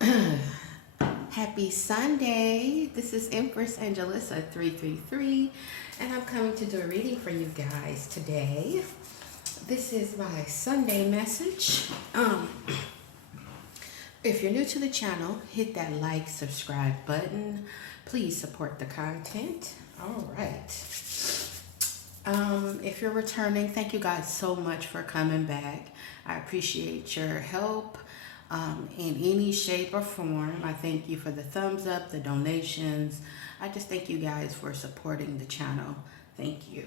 Happy Sunday. This is Empress Angelissa 333, and I'm coming to do a reading for you guys today. This is my Sunday message. If you're new to the channel, hit that like, subscribe button. Please support the content. All right. If you're returning, thank you guys so much for coming back. I appreciate your help in any shape or form. I thank you for the thumbs up, the donations. I just thank you guys for supporting the channel. Thank you.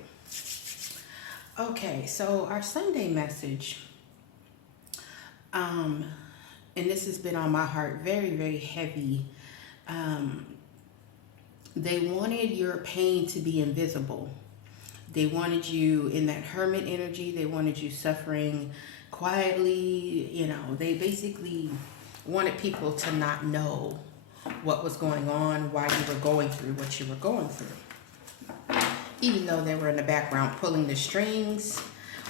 Okay, so our Sunday message, and this has been on my heart very, very heavy. They wanted your pain to be invisible. They wanted you in that hermit energy. They wanted you suffering quietly. You know, they basically wanted people to not know what was going on, why you were going through what you were going through. Even though they were in the background pulling the strings,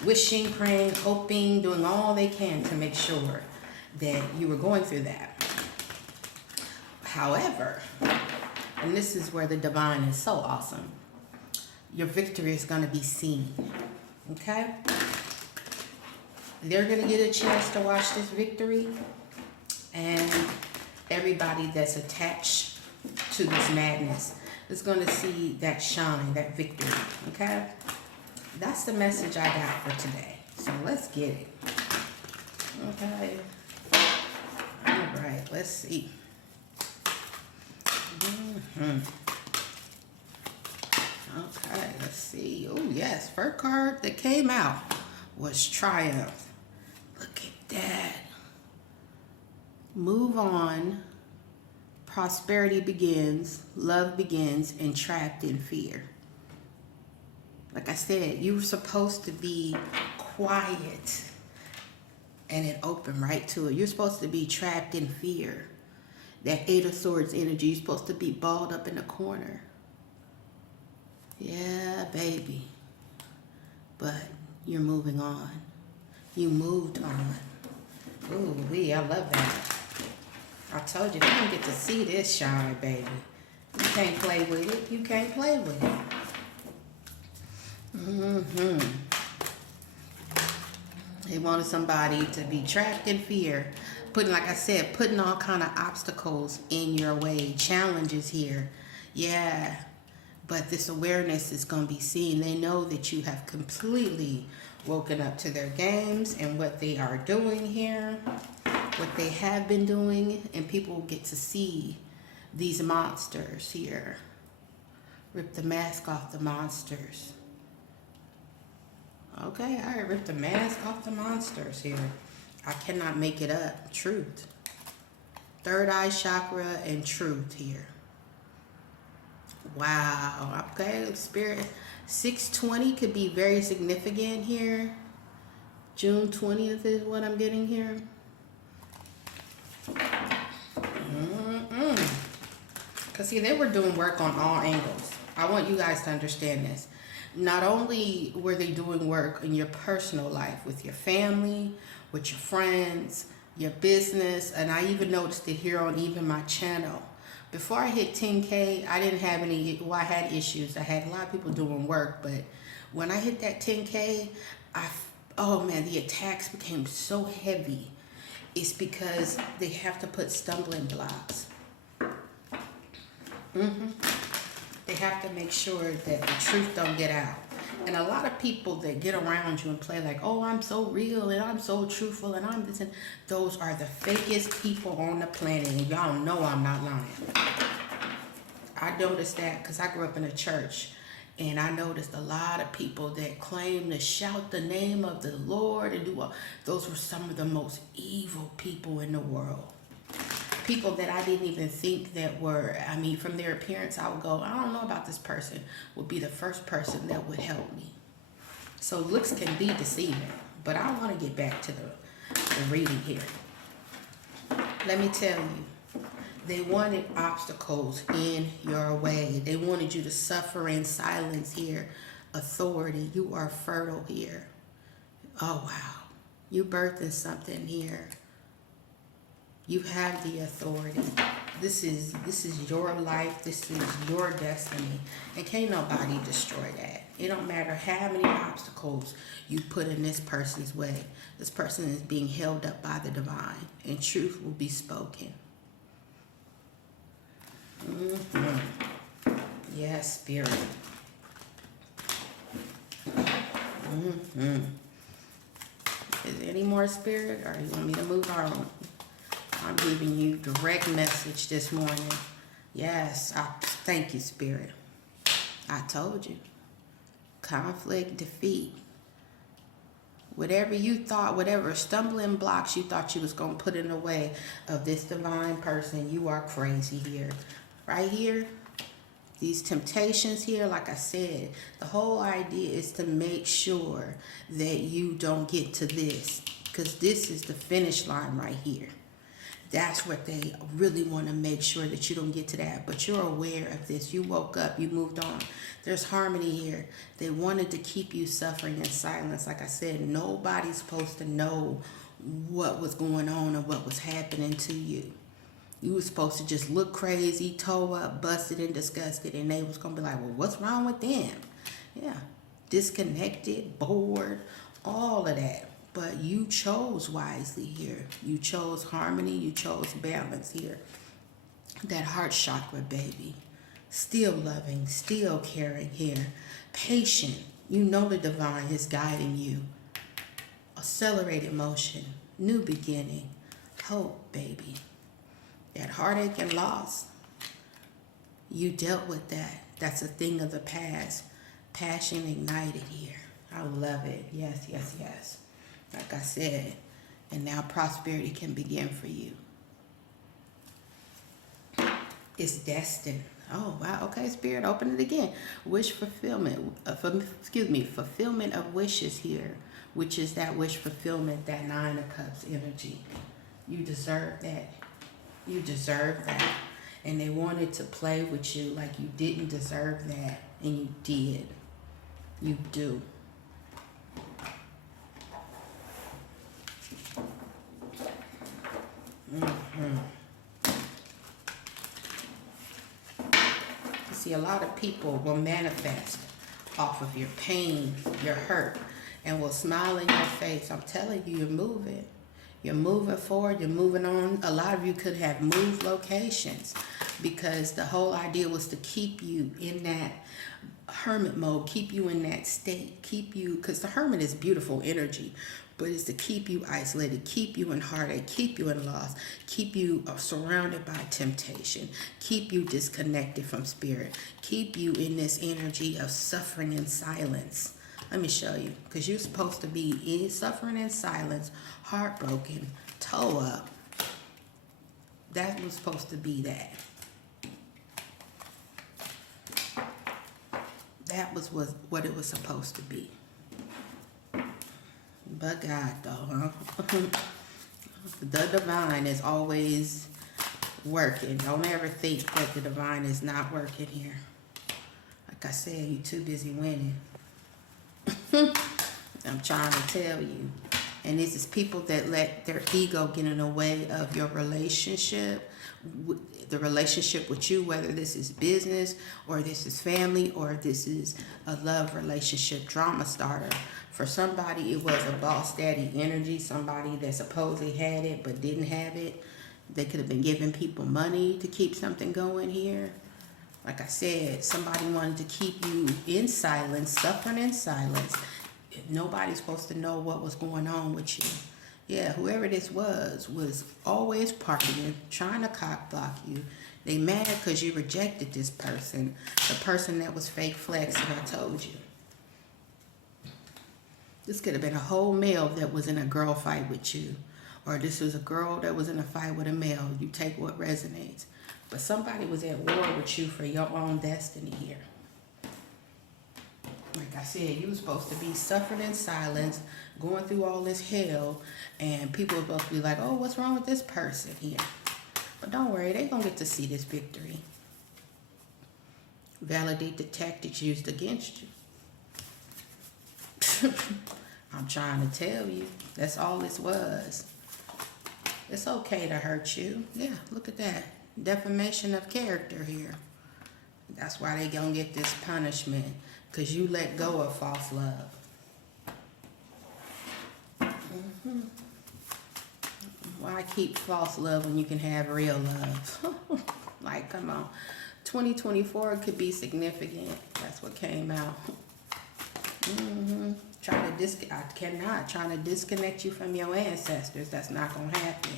wishing, praying, hoping, doing all they can to make sure that you were going through that. However, and this is where the divine is so awesome, your victory is going to be seen. Okay? They're going to get a chance to watch this victory, and everybody that's attached to this madness is going to see that shine, that victory. Okay? That's the message I got for today. So let's get it. Okay. All right. Let's see. Okay, let's see. Oh, yes. First card that came out was Triumph. Look at that. Move on. Prosperity begins. Love begins. And trapped in fear. Like I said, you were supposed to be quiet. And it opened right to it. You're supposed to be trapped in fear. That Eight of Swords energy. You're supposed to be balled up in the corner. Yeah, baby. But you're moving on. You moved on. Ooh, wee, I love that. I told you, you don't get to see this shine, baby. You can't play with it. You can't play with it. They wanted somebody to be trapped in fear. Putting, like I said, putting all kind of obstacles in your way. Challenges here. Yeah. But this awareness is going to be seen. They know that you have completely woken up to their games and what they are doing here, what they have been doing, and people will get to see these monsters here. Rip the mask off the monsters. Okay, all right, rip the mask off the monsters here. I cannot make it up. Truth. Third eye chakra and truth here. Wow. Okay, Spirit. 6/20 could be very significant here. June 20th is what I'm getting here. Because, see, they were doing work on all angles. I want you guys to understand this. Not only were they doing work in your personal life, with your family, with your friends, your business, and I even noticed it here on even my channel. Before I hit 10K, I didn't have any, well, I had issues. I had a lot of people doing work, but when I hit that 10K, oh man, the attacks became so heavy. It's because they have to put stumbling blocks. They have to make sure that the truth don't get out. And a lot of people that get around you and play like, oh, I'm so real and I'm so truthful and I'm this, and those are the fakest people on the planet, and y'all know I'm not lying. I noticed that because I grew up in a church, and I noticed a lot of people that claim to shout the name of the Lord and do all. Those were some of the most evil people in the world. People that I didn't even think that were, I mean, from their appearance, I would go, I don't know about this person, would be the first person that would help me. So looks can be deceiving, but I want to get back to the reading here. Let me tell you, they wanted obstacles in your way. They wanted you to suffer in silence here. Authority, you are fertile here. Oh, wow. You birthing something here. You have the authority. This is your life. This is your destiny. And can't nobody destroy that. It don't matter how many obstacles you put in this person's way. This person is being held up by the divine, and truth will be spoken. Yes, Spirit. Is there any more, Spirit, or you want me to move on? I'm giving you direct message this morning. Yes, I thank you, Spirit. I told you. Conflict, defeat. Whatever you thought, whatever stumbling blocks you thought you was going to put in the way of this divine person, you are crazy here. Right here, these temptations here, like I said, the whole idea is to make sure that you don't get to this, because this is the finish line right here. That's what they really want to make sure that you don't get to that. But you're aware of this. You woke up. You moved on. There's harmony here. They wanted to keep you suffering in silence. Like I said, nobody's supposed to know what was going on or what was happening to you. You were supposed to just look crazy, toe up, busted and disgusted. And they was going to be like, well, what's wrong with them? Yeah. Disconnected, bored, all of that. But you chose wisely here. You chose harmony. You chose balance here. That heart chakra, baby. Still loving, still caring here. Patient. You know the divine is guiding you. Accelerated motion. New beginning. Hope, baby. That heartache and loss. You dealt with that. That's a thing of the past. Passion ignited here. I love it. Yes, yes, yes. Like I said, and now prosperity can begin for you. It's destined. Oh, wow. Okay, Spirit, open it again. Wish fulfillment. Fulfillment of wishes here, which is that wish fulfillment, that 9 of Cups energy. You deserve that. You deserve that. And they wanted to play with you like you didn't deserve that, and you did. You do. See, a lot of people will manifest off of your pain, your hurt, and will smile in your face. I'm telling you, you're moving. You're moving forward. You're moving on. A lot of you could have moved locations because the whole idea was to keep you in that hermit mode, keep you in that state, keep you, because the hermit is beautiful energy, but it's to keep you isolated, keep you in heartache, keep you in loss, keep you surrounded by temptation, keep you disconnected from spirit, keep you in this energy of suffering in silence. Let me show you, because you're supposed to be in suffering in silence, heartbroken, toe up. That was supposed to be that. That was what it was supposed to be. But God, though, huh? The divine is always working. Don't ever think that the divine is not working here. Like I said, you're too busy winning. I'm trying to tell you. And this is people that let their ego get in the way of your relationship, the relationship with you, whether this is business or this is family or this is a love relationship drama starter. For somebody, it was a boss daddy energy, somebody that supposedly had it but didn't have it. They could have been giving people money to keep something going here. Like I said, somebody wanted to keep you in silence, suffering in silence. Nobody's supposed to know what was going on with you. Yeah, whoever this was always partying, trying to cock block you. They mad because you rejected this person, the person that was fake flexing, I told you. This could have been a whole male that was in a girl fight with you. Or this was a girl that was in a fight with a male. You take what resonates. But somebody was at war with you for your own destiny here. Like I said, you were supposed to be suffering in silence, going through all this hell, and people were supposed to be like, oh, what's wrong with this person here? But don't worry, they're going to get to see this victory. Validate the tactics used against you. I'm trying to tell you, that's all this was. It's okay to hurt you. Yeah, look at that. Defamation of character here. That's why they gonna get this punishment. Because you let go of false love. Why keep false love when you can have real love? Like, come on. 2024 could be significant. That's what came out. I cannot try to disconnect you from your ancestors. That's not gonna happen.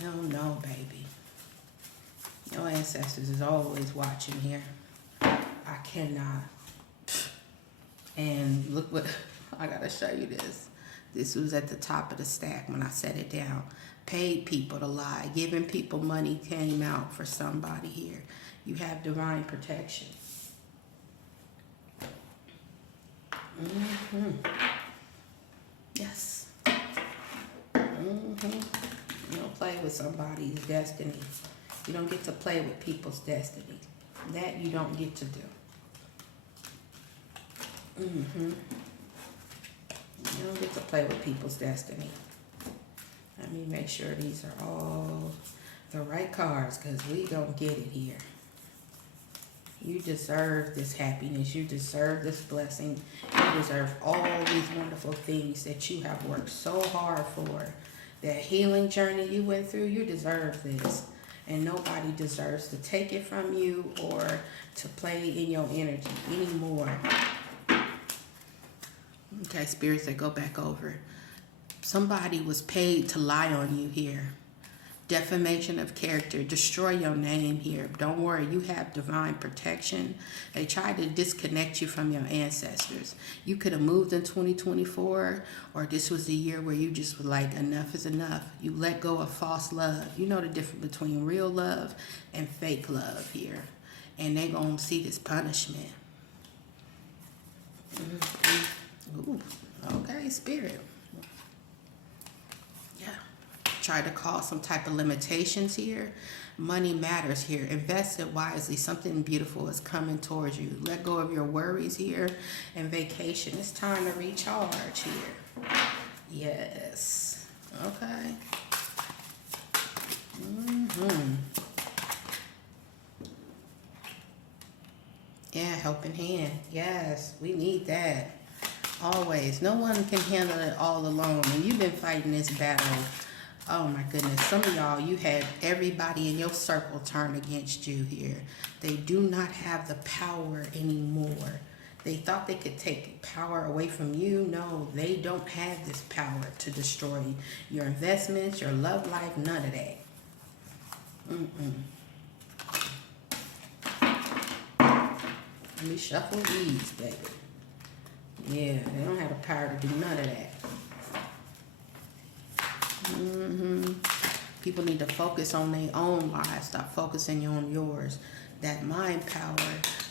Hell no, baby. Your ancestors is always watching here. I cannot. And look what I gotta show you this. This was at the top of the stack when I set it down. Paid people to lie. Giving people money came out for somebody here. You have divine protection. Yes. You don't play with somebody's destiny. You don't get to play with people's destiny. That you don't get to do. You don't get to play with people's destiny. Let me make sure these are all the right cards, because we gonna get it here. You deserve this happiness. You deserve this blessing. You deserve all these wonderful things that you have worked so hard for. That healing journey you went through, you deserve this. And nobody deserves to take it from you or to play in your energy anymore. Okay, spirits that go back over. Somebody was paid to lie on you here. Defamation of character. Destroy your name here. Don't worry, you have divine protection. They tried to disconnect you from your ancestors. You could have moved in 2024, or this was the year where you just were like, enough is enough. You let go of false love. You know the difference between real love and fake love here. And they gonna see this punishment. Ooh, okay, spirit. Yeah. Try to cause some type of limitations here. Money matters here. Invest it wisely. Something beautiful is coming towards you. Let go of your worries here. And vacation. It's time to recharge here. Yes. Okay. Yeah, helping hand. Yes, we need that. Always. No one can handle it all alone. And you've been fighting this battle. Oh my goodness. Some of y'all, you had everybody in your circle turn against you here. They do not have the power anymore. They thought they could take power away from you. No, they don't have this power to destroy your investments, your love life, none of that. Let me shuffle these, baby. Yeah, they don't have the power to do none of that. People need to focus on their own lives. Stop focusing on yours. That mind power.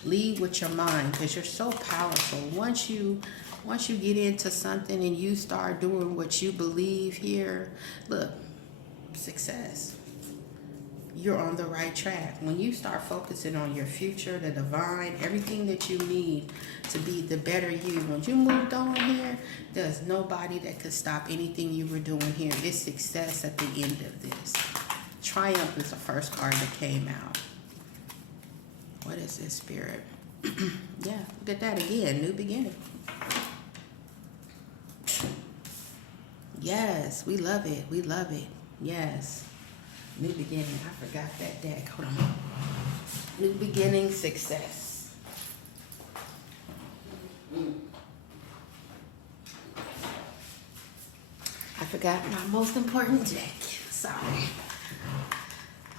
Lead with your mind, because you're so powerful. Once you get into something and you start doing what you believe here, look, success. You're on the right track. When you start focusing on your future, the divine, everything that you need to be the better you. When you moved on here, there's nobody that could stop anything you were doing here. It's success at the end of this. Triumph is the first card that came out. What is this, spirit? Yeah, look at that again. New beginning. Yes, we love it. We love it. Yes. New beginning. I forgot that deck. Hold on. New beginning, success. I forgot my most important deck. Sorry.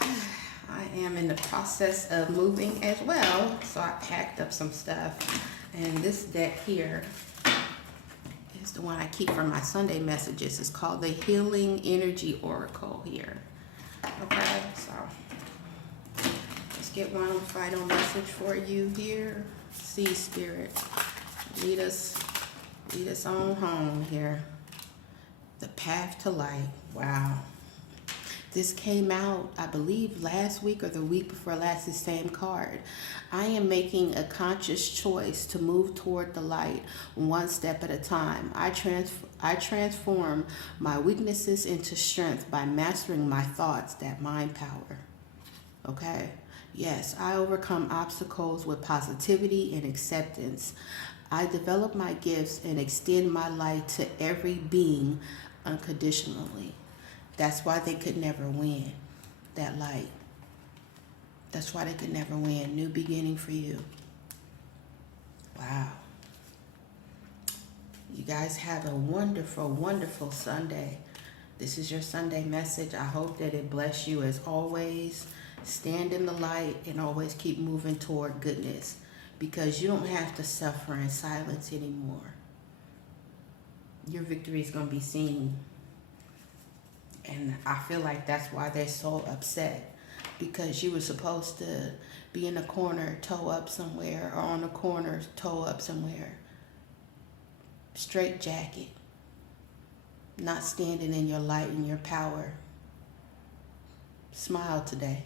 I am in the process of moving as well, so I packed up some stuff. And this deck here is the one I keep for my Sunday messages. It's called the Healing Energy Oracle here. Okay, so let's get one final message for you here. See, spirit, lead us on home here. The path to light. Wow. This came out, I believe, last week or the week before last, the same card. I am making a conscious choice to move toward the light one step at a time. I I transform my weaknesses into strength by mastering my thoughts, that mind power. Okay? Yes, I overcome obstacles with positivity and acceptance. I develop my gifts and extend my light to every being unconditionally. That's why they could never win. That light. That's why they could never win. New beginning for you. Wow. You guys have a wonderful, wonderful Sunday. This is your Sunday message. I hope that it bless you as always. Stand in the light and always keep moving toward goodness, because you don't have to suffer in silence anymore. Your victory is going to be seen. And I feel like that's why they're so upset, because you were supposed to be in a corner, toe up somewhere, or on a corner, toe up somewhere. Straight jacket. Not standing in your light and your power. Smile today.